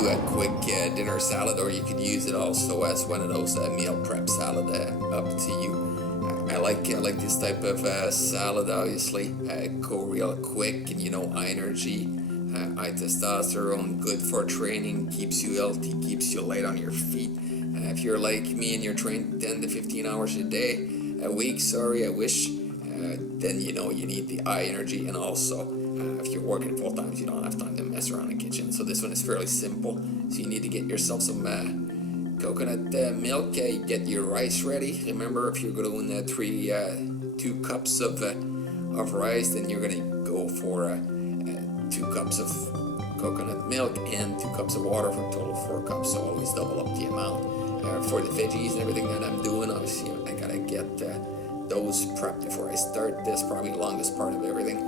do a quick dinner salad, or you could use it also as one of those meal prep salad. Up to you. I like this type of salad. Obviously, go real quick, and high energy, high testosterone, good for training, keeps you healthy, keeps you light on your feet. If you're like me and you're trained 10 to 15 hours a week, sorry, I wish. Then you need the high energy, and also if you're working full time, you don't have time to mess around in the kitchen. So this one is fairly simple. So you need to get yourself some coconut milk. Get your rice ready. Remember, if you're doing 2 cups of rice, then you're gonna go for 2 cups of coconut milk and 2 cups of water for a total of 4 cups. So always double up the amount. For the veggies and everything that I'm doing, obviously I gotta get those prepped before I start. This probably the longest part of everything.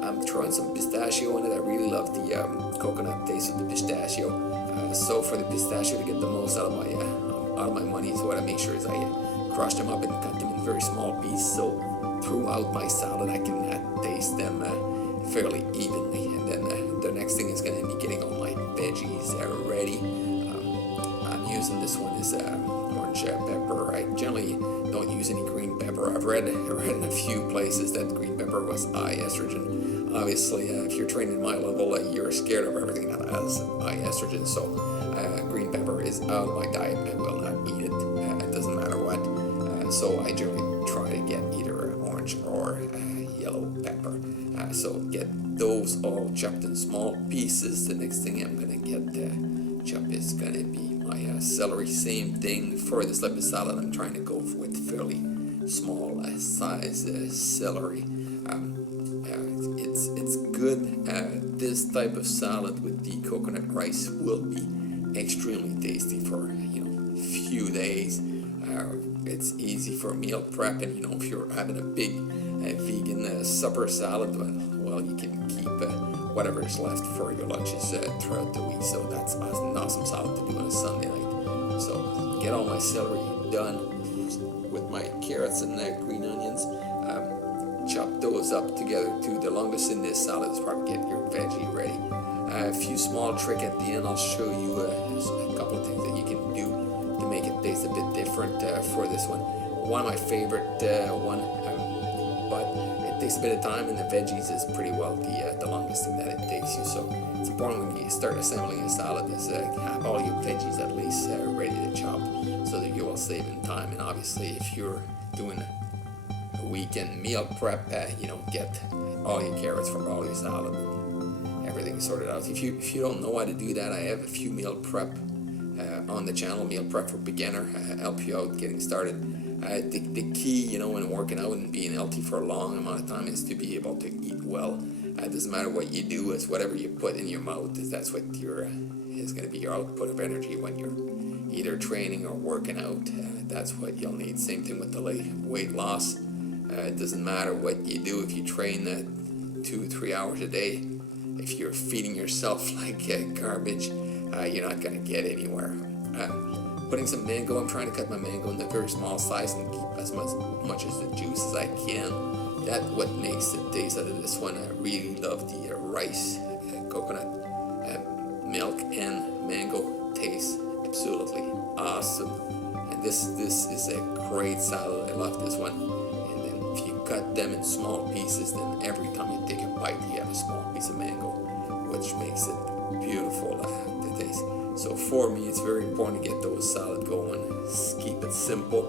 I'm throwing some pistachio in it. I really love the coconut taste of the pistachio. So for the pistachio, to get the most out of my money, so what I make sure is I crush them up and cut them in very small pieces. So throughout my salad, I can taste them fairly evenly. And then the next thing is going to be getting all my veggies ready. I'm using this one is orange pepper. I generally don't use any green pepper. I've read in a few places that green pepper was high estrogen. Obviously, if you're trained at my level, you're scared of everything that has high estrogen. So green pepper is out of my diet. I will not eat it. It doesn't matter what. So I generally try to get either orange or yellow pepper. So get those all chopped in small pieces. The next thing I'm gonna get chopped is gonna be my celery. Same thing for this type of salad. I'm trying to go with fairly small size celery. It's good. This type of salad with the coconut rice will be extremely tasty for few days. It's easy for meal prep, and if you're having a big vegan supper salad, well, you can keep whatever is left for your lunches throughout the week. So that's an awesome salad to do on a Sunday night. So get all my celery done with my carrots and green onions. Chop those up together too. The longest in this salad is probably getting your veggie ready. A few small trick at the end. I'll show you a couple of things that you can do to make it taste a bit different for this one. One of my favorite one, but it takes a bit of time, and the veggies is pretty well the longest thing that it takes you. So it's important when you start assembling a salad is have all your veggies at least ready to chop, so that you will save in time. And obviously, if you're doing weekend meal prep, get all your carrots for all your salad, everything sorted out. If you don't know how to do that, I have a few meal prep on the channel, meal prep for beginner, help you out getting started. The key, in working out and being healthy for a long amount of time is to be able to eat well. It doesn't matter what you do, it's whatever you put in your mouth, that's what is going to be your output of energy when you're either training or working out. That's what you'll need. Same thing with the weight loss. It doesn't matter what you do. If you train 2-3 hours a day, if you're feeding yourself like garbage, you're not going to get anywhere. Putting some mango, I'm trying to cut my mango in a very small size and keep as much as the juice as I can. That's what makes the taste out of this one. I really love the rice, coconut milk, and mango taste absolutely awesome. And this is a great salad. I love this one. If you cut them in small pieces, then every time you take a bite, you have a small piece of mango, which makes it beautiful to taste. So for me, it's very important to get those salad going. Keep it simple,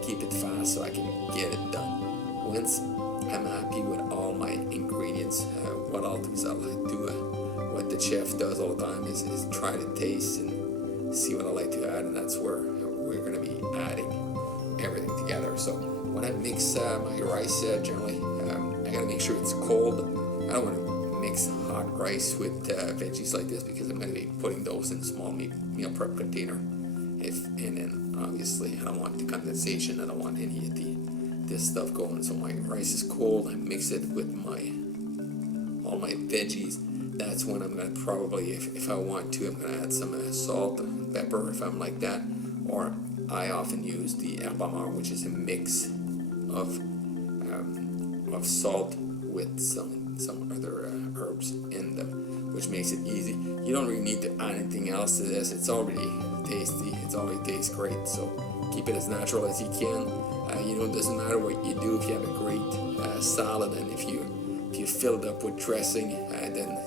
keep it fast, so I can get it done. Once I'm happy with all my ingredients, what I'll do is I'll do what the chef does all the time is try to taste and see what I like to add, and that's where we're going to be adding everything together. So when I mix my rice, generally, I gotta make sure it's cold. I don't want to mix hot rice with veggies like this, because I'm gonna be putting those in small meal prep container. And then obviously I don't want the condensation. I don't want any of this stuff going. So my rice is cold. I mix it with all my veggies. That's when I'm gonna probably, if I want to, I'm gonna add some salt and pepper if I'm like that. Or I often use the herbamar, which is a mix of salt with some other herbs in them. which makes it easy. You don't really need to add anything else to this. It's already tasty. It already tastes great. So keep it as natural as you can. It doesn't matter what you do if you have a great salad, and if you fill it up with dressing, then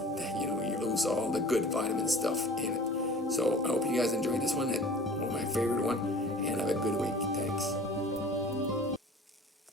you lose all the good vitamin stuff in it. So I hope you guys enjoyed this one. One of my favorite one, and have a good week. Thanks.